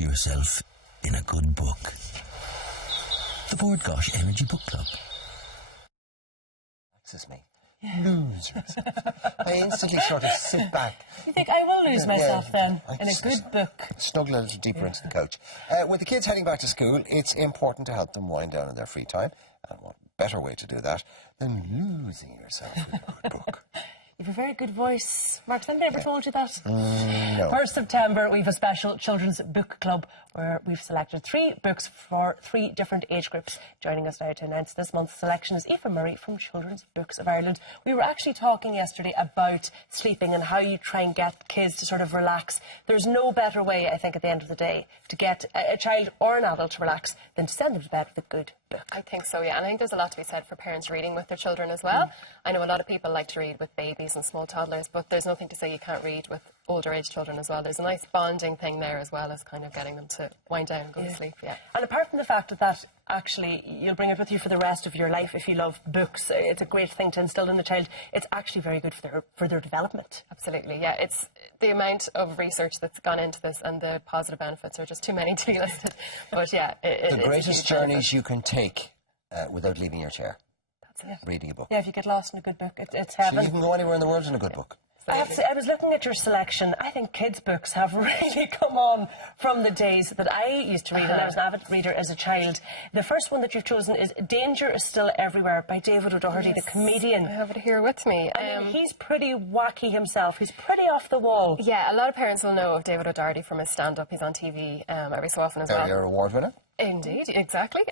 yourself in a good book. The Board Gosh Energy Book Club. Access me. Lose yourself. I instantly sort of sit back. You think, I will lose myself then in a good book. Snuggle a little deeper into the couch. With the kids heading back to school, it's important to help them wind down in their free time. And what better way to do that than losing yourself in a good book? You have a very good voice. Mark, has anybody ever told you that? No. For September, we have a special children's book club where we've selected 3 books for 3 different age groups. Joining us now to announce this month's selection is Aoife Murray from Children's Books of Ireland. We were actually talking yesterday about sleeping and how you try and get kids to sort of relax. There's no better way, I think, at the end of the day, to get a child or an adult to relax than to send them to bed with a good book. I think so, yeah. And I think there's a lot to be said for parents reading with their children as well. I know a lot of people like to read with babies and small toddlers, but there's nothing to say you can't read with older age children as well. There's a nice bonding thing there as well as kind of getting them to wind down and go to sleep, yeah. And apart from the fact that actually you'll bring it with you for the rest of your life if you love books, it's a great thing to instill in the child. It's actually very good for their development. Absolutely, yeah. It's the amount of research that's gone into this and the positive benefits are just too many to be listed. But yeah, the greatest journeys you can take without leaving your chair. That's it. Reading a book. Yeah, if you get lost in a good book, it's heaven. So you can go anywhere in the world in a good book. I have to say, I was looking at your selection. I think kids' books have really come on from the days that I used to read, and I was an avid reader as a child. The first one that you've chosen is Danger is Still Everywhere by David O'Doherty, the comedian. I have it here with me. I mean, he's pretty wacky himself. He's pretty off the wall. Yeah, a lot of parents will know of David O'Doherty from his stand-up. He's on TV every so often as well. Your award winner? Indeed, exactly.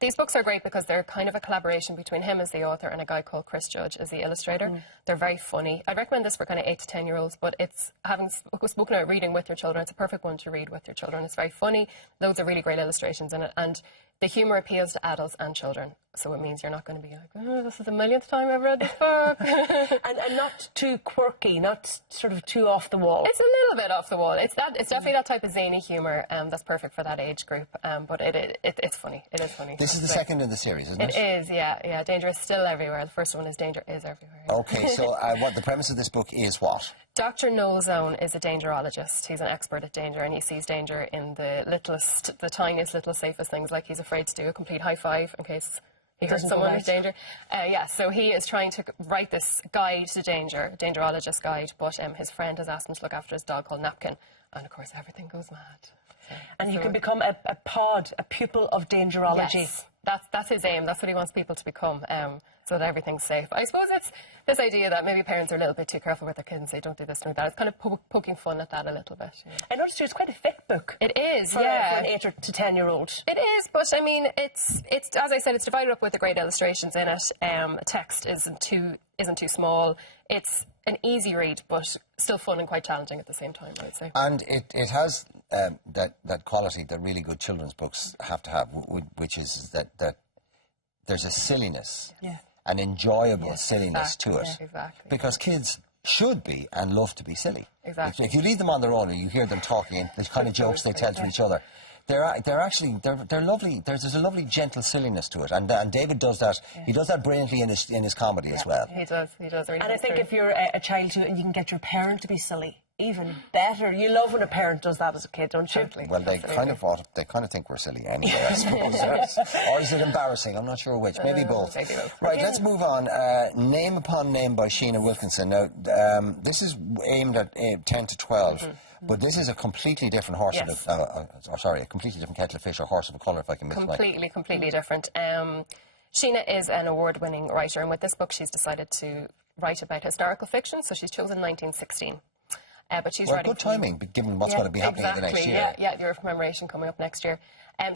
These books are great because they're kind of a collaboration between him as the author and a guy called Chris Judge as the illustrator. They're very funny. I'd recommend this for kind of 8 to 10 year olds, but it's having spoken about reading with your children, it's a perfect one to read with your children. It's very funny, loads of really great illustrations in it, and the humour appeals to adults and children. So it means you're not going to be like, oh, this is the millionth time I've read this book. and not too quirky, not sort of too off the wall. It's a little bit off the wall. It's definitely that type of zany humour that's perfect for that age group. But it's funny. It is funny. This is the second in the series, isn't it? It is, yeah. Danger is Still Everywhere. The first one is Danger is Everywhere. Okay, so what the premise of this book is what? Dr. Noel Zone is a dangerologist. He's an expert at danger, and he sees danger in the tiniest, little, safest things, like he's afraid to do a complete high five in case he hurts someone with danger. So he is trying to write this guide to danger, a dangerologist guide, but his friend has asked him to look after his dog called Napkin, and of course everything goes mad. And you can become a pupil of dangerology. Yes, that's his aim. That's what he wants people to become, so that everything's safe. I suppose it's this idea that maybe parents are a little bit too careful with their kids and say, don't do this, don't do that. It's kind of poking fun at that a little bit. Yeah. I noticed it's quite a thick book. It is, for an 8 to 10 year old. It is, but I mean, it's as I said, it's divided up with the great illustrations in it. Text isn't too small. It's an easy read, but still fun and quite challenging at the same time, I would say. And it has that quality that really good children's books have to have, which is that there's a silliness, an enjoyable silliness to it. Yeah, exactly. Because kids should be and love to be silly. Exactly. If you leave them on their own and you hear them talking and the kind of jokes they tell to each other, they're lovely. There's a lovely gentle silliness to it, and David does that. He does that brilliantly in his comedy as well. He does. Really, and I think if you're a child too, and you can get your parent to be silly, even better. You love when a parent does that as a kid, don't you? Well, they kind of think we're silly anyway, I suppose. Or is it embarrassing? I'm not sure which. Maybe both. Right, let's move on. Name Upon Name by Sheena Wilkinson. Now, this is aimed at 10 to 12. But this is a completely different horse a completely different kettle of fish or horse of a colour, if I can miss Completely different. Sheena is an award-winning writer, and with this book she's decided to write about historical fiction, so she's chosen 1916. But she's good timing, given what's going to be happening in the next year. Yeah, the Earth commemoration coming up next year.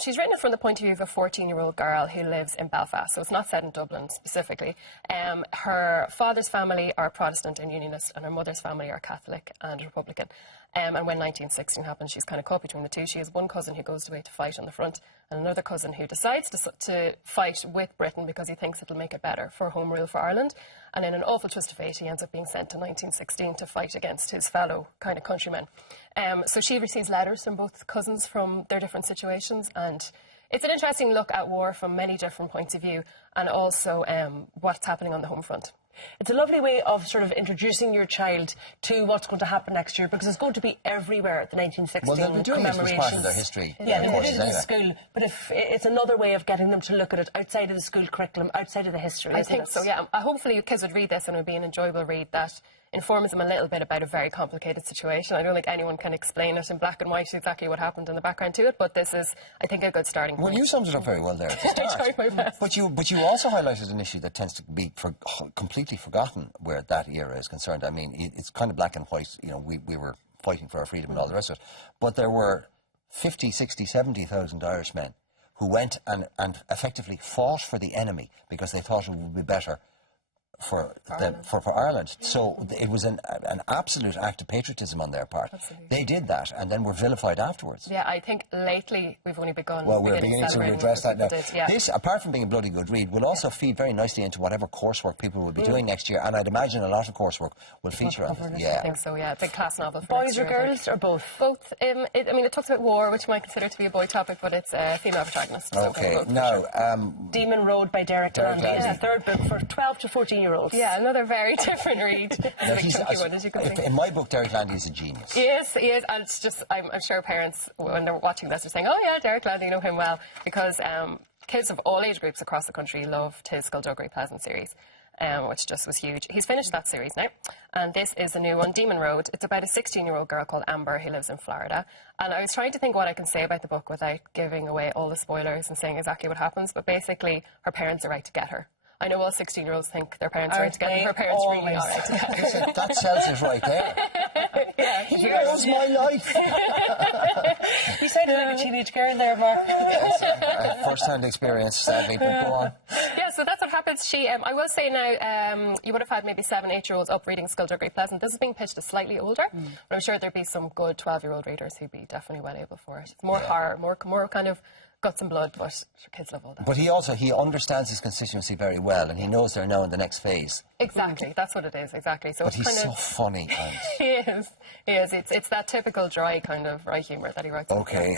She's written it from the point of view of a 14-year-old girl who lives in Belfast, so it's not set in Dublin specifically. Her father's family are Protestant and Unionist, and her mother's family are Catholic and Republican. And when 1916 happens, she's kind of caught between the two. She has one cousin who goes away to fight on the front, and another cousin who decides to fight with Britain because he thinks it'll make it better for home rule for Ireland. And in an awful twist of fate, he ends up being sent to 1916 to fight against his fellow kind of countrymen. So she receives letters from both cousins from their different situations, and it's an interesting look at war from many different points of view, and also what's happening on the home front. It's a lovely way of sort of introducing your child to what's going to happen next year, because it's going to be everywhere at the 1916 Well, they'll be doing it as part of their commemorations. history. Yeah, they courses did it in anyway. school, but if it's another way of getting them to look at it outside of the school curriculum, outside of the history. I isn't think it? so, yeah. Hopefully your kids would read this and it would be an enjoyable read that informs them a little bit about a very complicated situation. I don't think anyone can explain it in black and white exactly what happened in the background to it, but this is, I think, a good starting point. Well, you summed it up very well there at the start. I tried my best. But you also highlighted an issue that tends to be completely forgotten where that era is concerned. I mean, it's kind of black and white. You know, we were fighting for our freedom and all the rest of it. But there were 50, 60, 70,000 Irishmen who went and effectively fought for the enemy because they thought it would be better for Ireland. So it was an absolute act of patriotism on their part. Absolutely. They did that and then were vilified afterwards. Yeah, I think lately we've only begun. Well, we're beginning to celebrating address that now. what they did, yeah. This, apart from being a bloody good read, will also feed very nicely into whatever coursework people will be doing next year, and I'd imagine a lot of coursework will feature on it. I Yeah. think so, yeah. Big class novel for Boys next or year, I think. girls or both? Both. It talks about war, which you might consider to be a boy topic, but it's a female protagonist. so Okay, both for now, sure. Demon Road by Derek Derek Landy. It's Landy. the third book for 12 to 14-year-olds. Yeah, another very different read. It's now a big chunky one, as you can see. in my book, Derek Landy is a genius. He is, and it's just, I'm sure parents, when they're watching this, are saying, oh yeah, Derek Landy, you know him well, because kids of all age groups across the country loved his Skullduggery Pleasant series, which just was huge. He's finished that series now, and this is the new one, Demon Road. It's about a 16-year-old girl called Amber who lives in Florida, and I was trying to think what I can say about the book without giving away all the spoilers and saying exactly what happens, but basically her parents are out to get her. I know all 16-year-olds think their parents are out to get them. Her parents really are out to get her. Listen, that sells it right there. He knows my life. You sounded like a teenage girl there, Mark. First-hand experience, sadly, but go on. Yeah, so that's what happens. I will say now, you would have had maybe 7, 8-year-olds up reading Skullduggery Pleasant. This is being pitched to slightly older, but I'm sure there'd be some good 12-year-old readers who'd be definitely well able for it. It's more horror, more kind of guts and blood, but kids love all that. But he understands his constituency very well, and he knows they're now in the next phase. Exactly, that's what it is, exactly. So But it's he's kind so funny. And He is. It's that typical dry kind of wry humour that he writes. okay,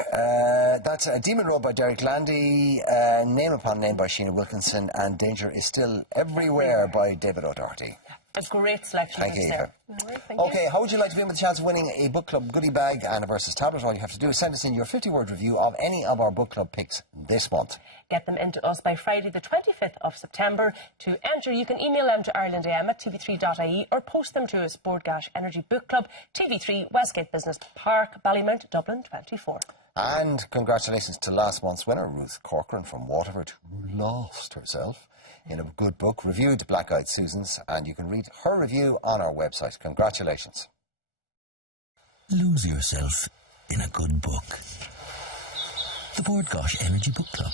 that's Demon Road by Derek Landy, Name Upon Name by Sheena Wilkinson, and Danger is Still Everywhere by David O'Doherty. A great selection Thank of you, books there. Eva. All right, thank you. Okay, how would you like to be in with a chance of winning a book club goodie bag and a Versus tablet? All you have to do is send us in your 50-word review of any of our book club picks this month. Get them into us by Friday the 25th of September. To enter, you can email them to irelandam@tv3.ie or post them to us, Boardgash Energy Book Club, TV3, Westgate Business Park, Ballymount, Dublin 24. And congratulations to last month's winner, Ruth Corcoran from Waterford, who lost herself in a good book, reviewed Black Eyed Susans, and you can read her review on our website. Congratulations. Lose yourself in a good book. The Boardgosh Energy Book Club.